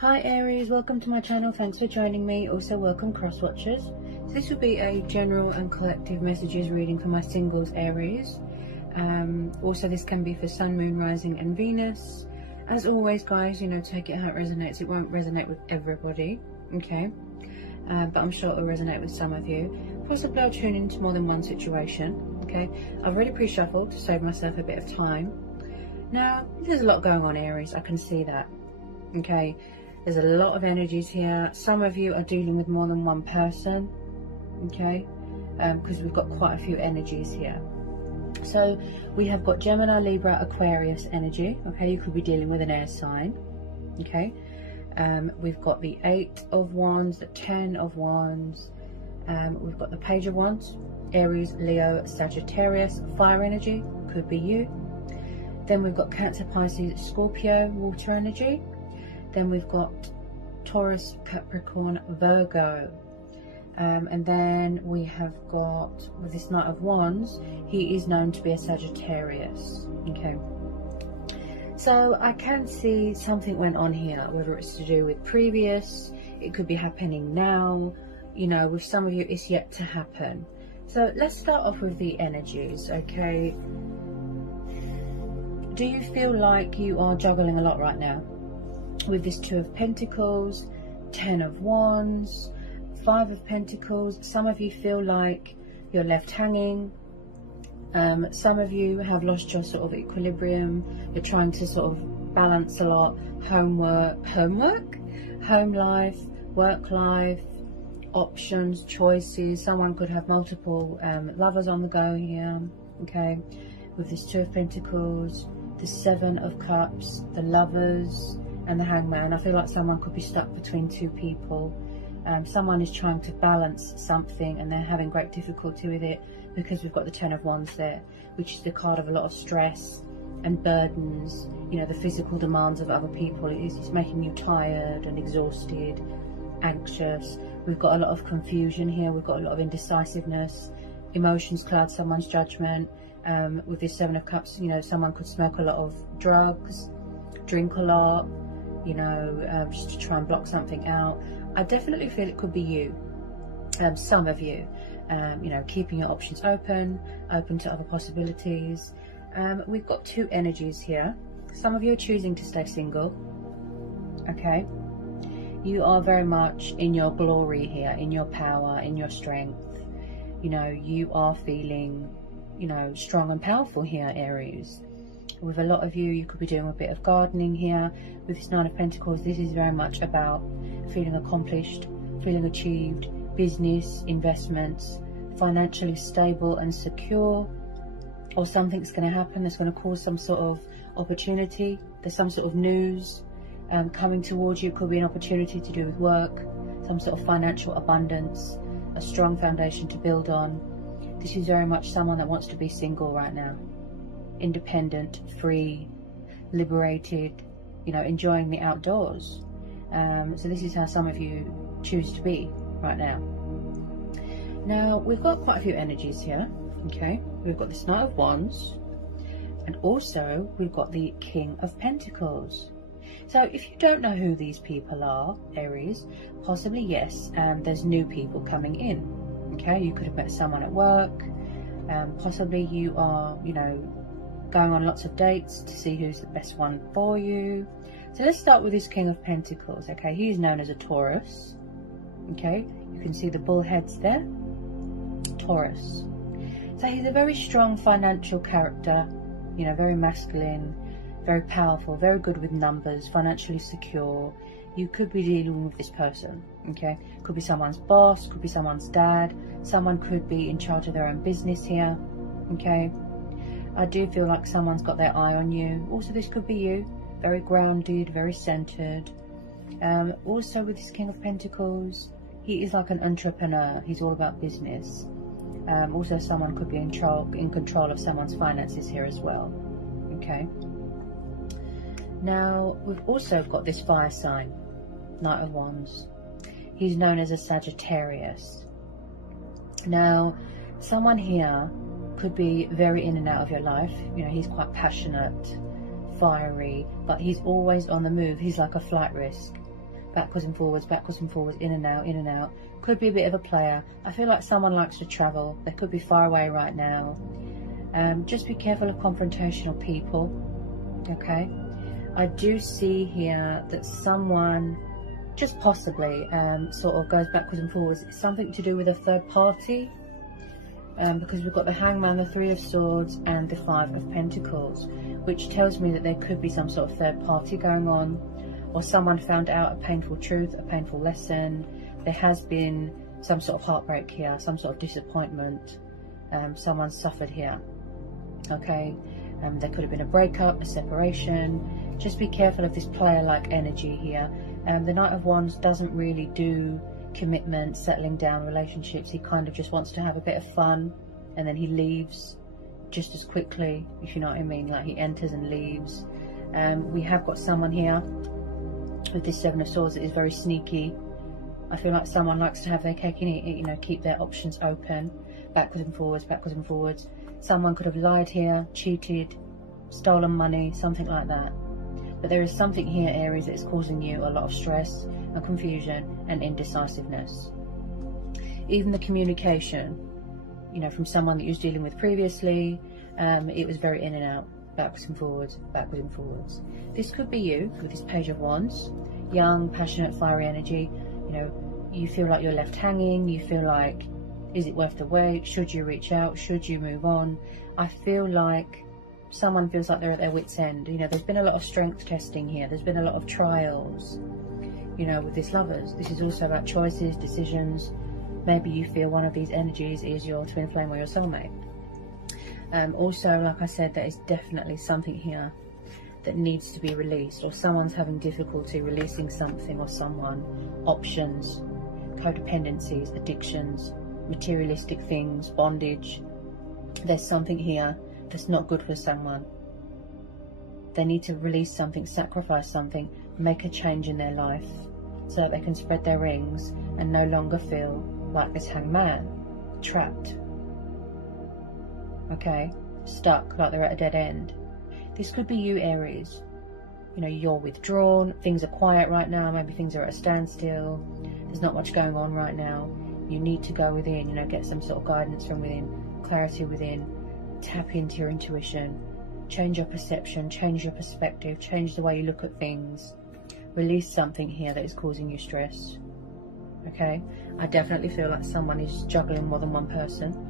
Hi Aries, welcome to my channel. Thanks for joining me. Also welcome cross watchers. So this will be a general and collective messages reading for my singles Aries. Also this can be for Sun, Moon, Rising and Venus. As always guys, take it how it resonates. It won't resonate with everybody, okay? But I'm sure it will resonate with some of you. Possibly I'll tune into more than one situation, okay? I've already pre-shuffled to save myself a bit of time. Now, there's a lot going on Aries, I can see that, okay? There's a lot of energies here. Some of you are dealing with more than one person, okay? Because we've got quite a few energies here. So we have got Gemini, Libra, Aquarius energy, okay? You could be dealing with an air sign, okay? We've got the 8 of Wands, the 10 of Wands, we've got the Page of Wands, Aries, Leo, Sagittarius, fire energy, could be you. Then we've got Cancer, Pisces, Scorpio, water energy. Then we've got Taurus, Capricorn, Virgo. And then we have got, with this Knight of Wands, he is known to be a Sagittarius. Okay. So I can see something went on here, whether it's to do with previous, it could be happening now, with some of you it's yet to happen. So let's start off with the energies, okay? Do you feel like you are juggling a lot right now? With this 2 of Pentacles, 10 of Wands, 5 of Pentacles, some of you feel like you're left hanging. Some of you have lost your sort of equilibrium. You're trying to sort of balance a lot. Home life, work life, options, choices. Someone could have multiple lovers on the go here, okay? With this 2 of Pentacles, the 7 of Cups, the Lovers, and the Hangman. I feel like someone could be stuck between 2 people. Someone is trying to balance something and they're having great difficulty with it because we've got the 10 of Wands there, which is the card of a lot of stress and burdens, the physical demands of other people. It's making you tired and exhausted, anxious. We've got a lot of confusion here. We've got a lot of indecisiveness. Emotions cloud someone's judgment. With this 7 of Cups, someone could smoke a lot of drugs, drink a lot, just to try and block something out. I definitely feel it could be you, some of you, keeping your options open to other possibilities. We've got 2 energies here. Some of you are choosing to stay single, okay? You are very much in your glory here, in your power, in your strength. You are feeling, strong and powerful here, Aries. With a lot of you, you could be doing a bit of gardening here. With this 9 of Pentacles, this is very much about feeling accomplished, feeling achieved, business, investments, financially stable and secure, or something's going to happen that's going to cause some sort of opportunity. There's some sort of news coming towards you. It could be an opportunity to do with work, some sort of financial abundance, a strong foundation to build on. This is very much someone that wants to be single right now. Independent, free, liberated, enjoying the outdoors. So this is how some of you choose to be right now. Now we've got quite a few energies here, okay? We've got this Knight of Wands, and also we've got the King of Pentacles. So if you don't know who these people are, Aries, possibly yes, there's new people coming in, okay? You could have met someone at work, possibly you are, going on lots of dates to see who's the best one for you. So let's start with this King of Pentacles, okay? He is known as a Taurus, okay? You can see the bull heads there, Taurus. So he's a very strong financial character, very masculine, very powerful, very good with numbers, financially secure. You could be dealing with this person, okay? Could be someone's boss, could be someone's dad, someone could be in charge of their own business here, okay? I do feel like someone's got their eye on you. Also, this could be you, very grounded, very centered. Also, with this King of Pentacles, he is like an entrepreneur. He's all about business. Also, someone could be in control of someone's finances here as well. Okay. Now, we've also got this fire sign, Knight of Wands. He's known as a Sagittarius. Now, someone here could be very in and out of your life. He's quite passionate, fiery, but he's always on the move. He's like a flight risk. backwards and forwards, in and out, in and out. Could be a bit of a player. I feel like someone likes to travel. They could be far away right now. Just be careful of confrontational people, okay? I do see here that someone, just possibly, sort of goes backwards and forwards. It's something to do with a third party, because we've got the Hangman, the Three of Swords, and the Five of Pentacles, which tells me that there could be some sort of third party going on, or someone found out a painful truth, a painful lesson. There has been some sort of heartbreak here, some sort of disappointment. Someone suffered here, okay? There could have been a breakup, a separation. Just be careful of this player-like energy here. The Knight of Wands doesn't really do commitment, settling down relationships. He kind of just wants to have a bit of fun, and then he leaves just as quickly, if you know what I mean. Like, he enters and leaves. We have got someone here with this Seven of Swords that is very sneaky. I feel like someone likes to have their cake and eat it, you know, keep their options open, backwards and forwards, backwards and forwards. Someone could have lied here, cheated, stolen money, something like that. But there is something here, Aries, that is causing you a lot of stress and confusion and indecisiveness. Even the communication, you know, from someone that you was dealing with previously, it was very in and out, backwards and forwards, backwards and forwards. This could be you with this Page of Wands, young, passionate, fiery energy. You know, you feel like you're left hanging. You feel like, is it worth the wait? Should you reach out? Should you move on? I feel like someone feels like they're at their wit's end. You know, there's been a lot of strength testing here. There's been a lot of trials, you know, with this Lovers. This is also about choices, decisions. Maybe you feel one of these energies is your twin flame or your soulmate. Also, like I said, there is definitely something here that needs to be released, or someone's having difficulty releasing something or someone. Options, codependencies, addictions, materialistic things, bondage. There's something here that's not good for someone. They need to release something, sacrifice something, make a change in their life so that they can spread their wings and no longer feel like this hangman, trapped, okay, stuck, like they're at a dead end. This could be you, Aries. You know, you're withdrawn, things are quiet right now, maybe things are at a standstill, there's not much going on right now. You need to go within, you know, get some sort of guidance from within, clarity within, tap into your intuition, change your perception, change your perspective, change the way you look at things, release something here that is causing you stress, okay? I definitely feel like someone is juggling more than one person.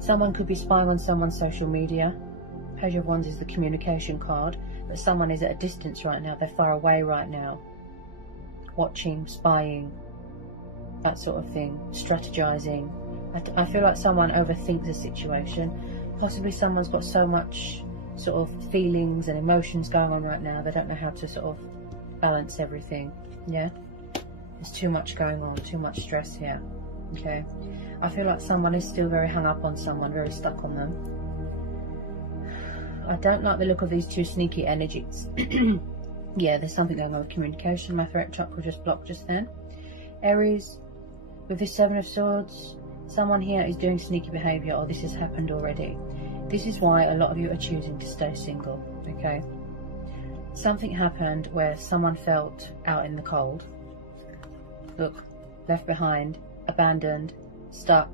Someone could be spying on someone's social media. Page of Wands is the communication card, but someone is at a distance right now. They're far away right now, watching, spying, that sort of thing, strategizing. I feel like someone overthinks the situation. Possibly someone's got so much sort of feelings and emotions going on right now, they don't know how to sort of balance everything. Yeah, there's too much going on, too much stress here, okay? I feel like someone is still very hung up on someone, very stuck on them. I don't like the look of these two sneaky energies. Yeah, there's something going on with communication. My throat chakra just blocked just then. Aries, with this Seven of Swords, someone here is doing sneaky behaviour, or this has happened already. This is why a lot of you are choosing to stay single, okay? Something happened where someone felt out in the cold. Look, left behind, abandoned, stuck.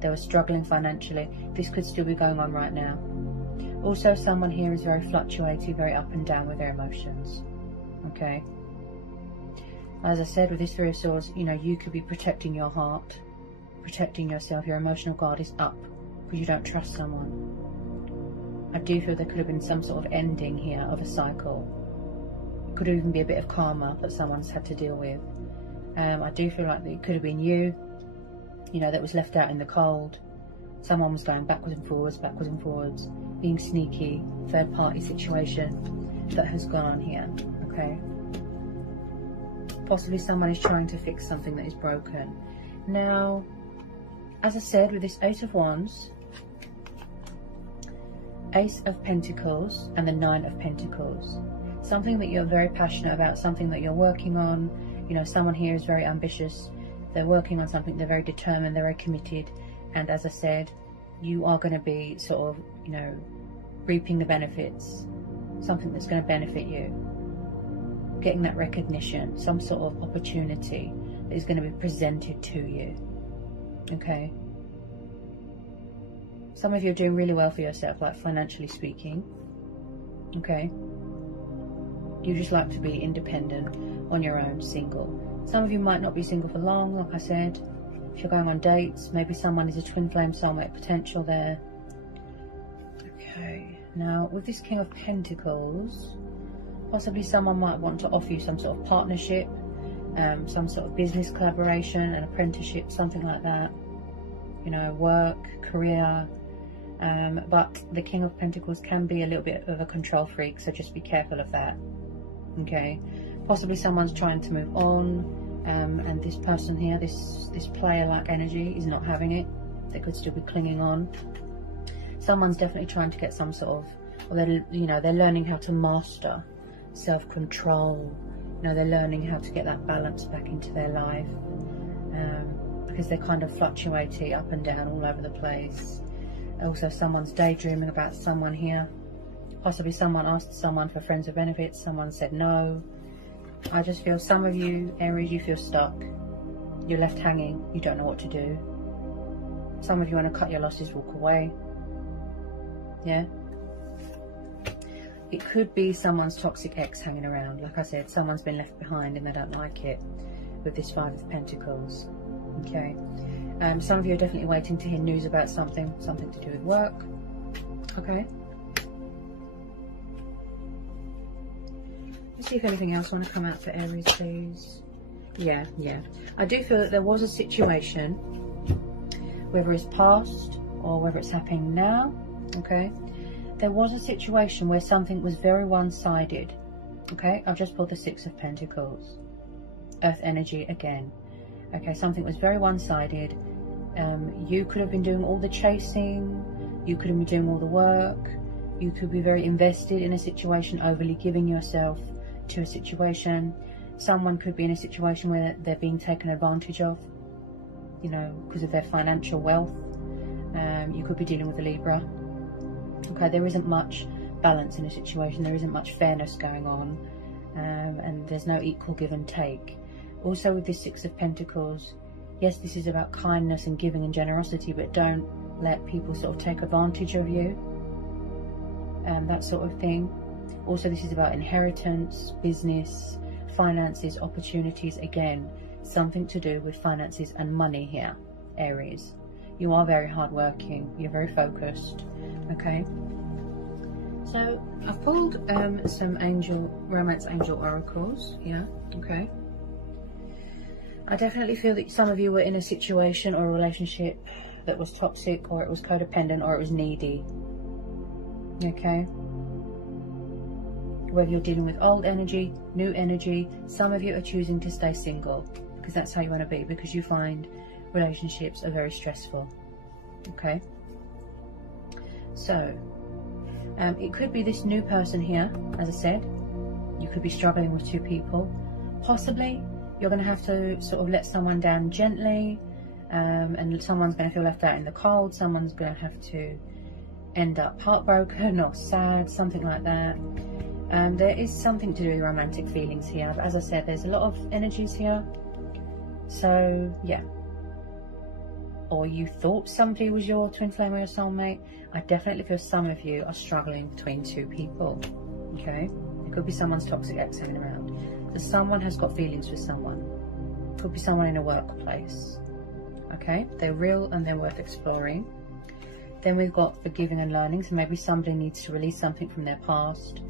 They were struggling financially. This could still be going on right now. Also, someone here is very fluctuating, very up and down with their emotions, okay? As I said, with this Three of Swords, you know, you could be protecting your heart, protecting yourself. Your emotional guard is up because you don't trust someone. I do feel there could have been some sort of ending here of a cycle. It could even be a bit of karma that someone's had to deal with. I do feel like it could have been you know, that was left out in the cold. Someone was going backwards and forwards, being sneaky, third party situation that has gone on here, okay? Possibly someone is trying to fix something that is broken. Now, as I said, with this Ace of Wands, Ace of Pentacles and the Nine of Pentacles, something that you're very passionate about, something that you're working on. You know, someone here is very ambitious. They're working on something, they're very determined, they're very committed. And as I said, you are going to be sort of, you know, reaping the benefits, something that's going to benefit you. getting that recognition, some sort of opportunity that is going to be presented to you. Okay. Some of you are doing really well for yourself, like financially speaking. Okay. You just like to be independent, on your own, single. Some of you might not be single for long, like I said. If you're going on dates, maybe someone is a twin flame soulmate potential there. Okay. Now, with this King of Pentacles, possibly someone might want to offer you some sort of partnership, some sort of business collaboration, an apprenticeship, something like that. You know, work, career. But the King of Pentacles can be a little bit of a control freak, so just be careful of that. Okay. Possibly someone's trying to move on, and this person here, this player-like energy, is not having it. They could still be clinging on. Someone's definitely trying to get some sort of, or they're learning how to master self-control. You know, they're learning how to get that balance back into their life, because they're kind of fluctuating up and down all over the place. Also, someone's daydreaming about someone here. Possibly someone asked someone for friends with benefits, someone said no. I just feel some of you, Aries, you feel stuck. You're left hanging, you don't know what to do. Some of you want to cut your losses, walk away. Yeah? It could be someone's toxic ex hanging around. Like I said, someone's been left behind and they don't like it, with this Five of Pentacles. Okay. Some of you are definitely waiting to hear news about something to do with work. Okay. Let's see if anything else want to come out for Aries, please. Yeah. I do feel that there was a situation, whether it's past or whether it's happening now. Okay. There was a situation where something was very one-sided. Okay. I've just pulled the Six of Pentacles. Earth energy again. Okay. Something was very one-sided. You could have been doing all the chasing. You could have been doing all the work. You could be very invested in a situation, overly giving yourself to a situation. Someone could be in a situation where they're being taken advantage of, you know, because of their financial wealth. You could be dealing with a Libra. Okay, there isn't much balance in a situation. There isn't much fairness going on, and there's no equal give and take. Also, with this Six of Pentacles, yes, this is about kindness and giving and generosity, but don't let people sort of take advantage of you, that sort of thing. Also, this is about inheritance, business, finances, opportunities. Again, something to do with finances and money here, Aries. You are very hardworking. You're very focused. Okay. So I've pulled some romance angel oracles here. Okay. I definitely feel that some of you were in a situation or a relationship that was toxic, or it was codependent, or it was needy. Okay. Whether you're dealing with old energy, new energy, some of you are choosing to stay single because that's how you want to be, because you find relationships are very stressful. Okay. So, it could be this new person here, as I said. You could be struggling with two people. Possibly, you're going to have to sort of let someone down gently, and someone's going to feel left out in the cold. Someone's going to have to end up heartbroken or sad, something like that. There is something to do with romantic feelings here, but as I said, there's a lot of energies here. So, yeah. Or you thought somebody was your twin flame or your soulmate. I definitely feel some of you are struggling between two people. Okay? It could be someone's toxic ex hanging around. So someone has got feelings for someone. Could be someone in a workplace. Okay? They're real and they're worth exploring. Then we've got forgiving and learning. So maybe somebody needs to release something from their past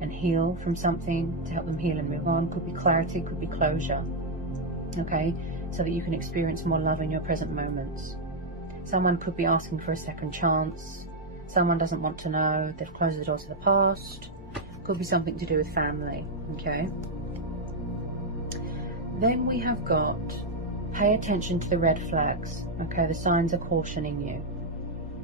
and heal from something to help them heal and move on. Could be clarity, could be closure. Okay? So that you can experience more love in your present moments. Someone could be asking for a second chance. Someone doesn't want to know. They've closed the door to the past. Could be something to do with family. Okay? Then we have got pay attention to the red flags. Okay? The signs are cautioning you.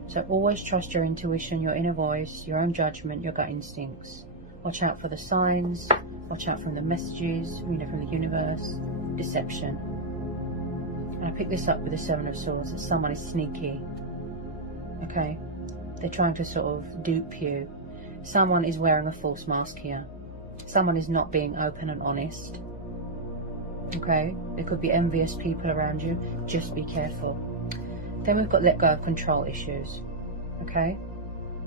So always trust your intuition, your inner voice, your own judgment, your gut instincts. Watch out for the signs. Watch out from the messages, from the universe. Deception. And I pick this up with the Seven of Swords, that someone is sneaky. Okay? They're trying to sort of dupe you. Someone is wearing a false mask here. Someone is not being open and honest. Okay, there could be envious people around you. Just be careful. Then we've got let go of control issues. Okay,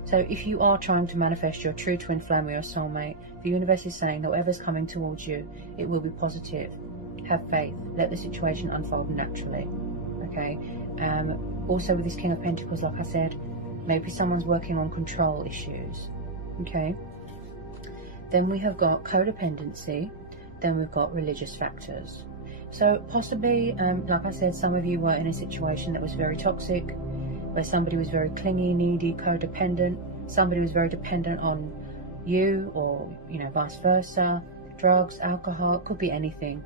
so if you are trying to manifest your true twin flame or your soulmate, the universe is saying that whatever's coming towards you, it will be positive. Have faith. Let the situation unfold naturally. Okay. Also with this King of Pentacles, like I said, maybe someone's working on control issues. Okay. Then we have got codependency. Then we've got religious factors. So possibly, like I said, some of you were in a situation that was very toxic, where somebody was very clingy, needy, codependent. Somebody was very dependent on you, or, you know, vice versa. Drugs, alcohol, it could be anything.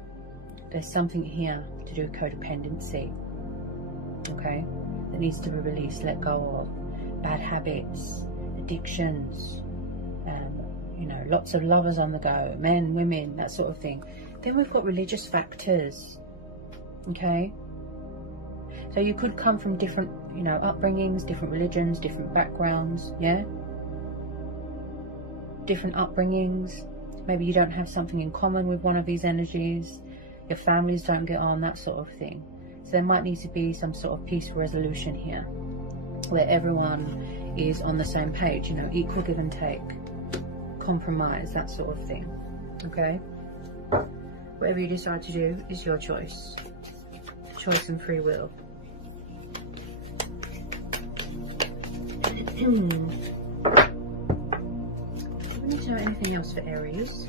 There's something here to do with codependency. Okay, that needs to be released, let go of. Bad habits, addictions, you know, lots of lovers on the go, men, women, that sort of thing. Then we've got religious factors. Okay, so you could come from different, you know, upbringings, different religions, different backgrounds. Yeah, different upbringings. Maybe you don't have something in common with one of these energies. Your families don't get on, that sort of thing. So there might need to be some sort of peaceful resolution here, where everyone is on the same page, you know, equal give and take, compromise, that sort of thing. Okay, whatever you decide to do is your choice and free will. Do we need to know anything else for Aries?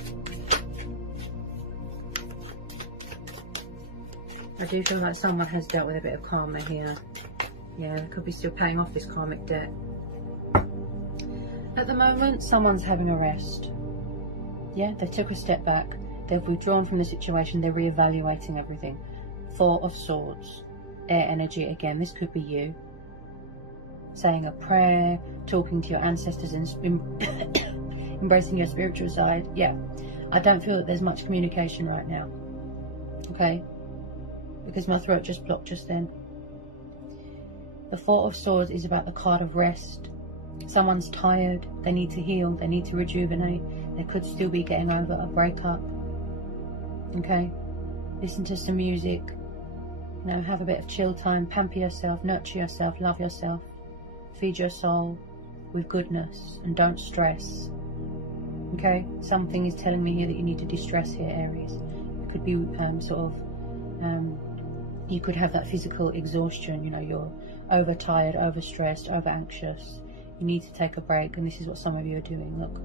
I do feel like someone has dealt with a bit of karma here. Yeah, they could be still paying off this karmic debt. At the moment, someone's having a rest. Yeah, they took a step back. They've withdrawn from the situation. They're reevaluating everything. Four of Swords. Air energy again. This could be you. Saying a prayer, talking to your ancestors, and embracing your spiritual side. Yeah, I don't feel that there's much communication right now. Okay, because my throat just blocked just then. The Four of Swords is about the card of rest. Someone's tired, they need to heal, they need to rejuvenate. They could still be getting over a breakup. Okay, listen to some music, you know, have a bit of chill time, pamper yourself, nurture yourself, love yourself, feed your soul with goodness, and don't stress. Okay, something is telling me here that you need to de-stress here, Aries. It could be you could have that physical exhaustion, you know, you're overtired, overstressed, over anxious. You need to take a break, and this is what some of you are doing. Look,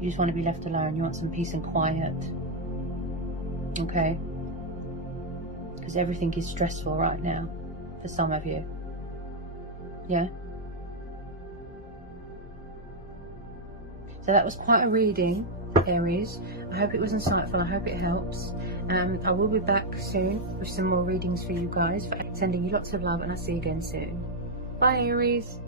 you just want to be left alone, you want some peace and quiet. Okay, because everything is stressful right now for some of you. Yeah, so that was quite a reading, Aries. I hope it was insightful, I hope it helps. I will be back soon with some more readings for you guys. Sending you lots of love, and I'll see you again soon. Bye, Aries.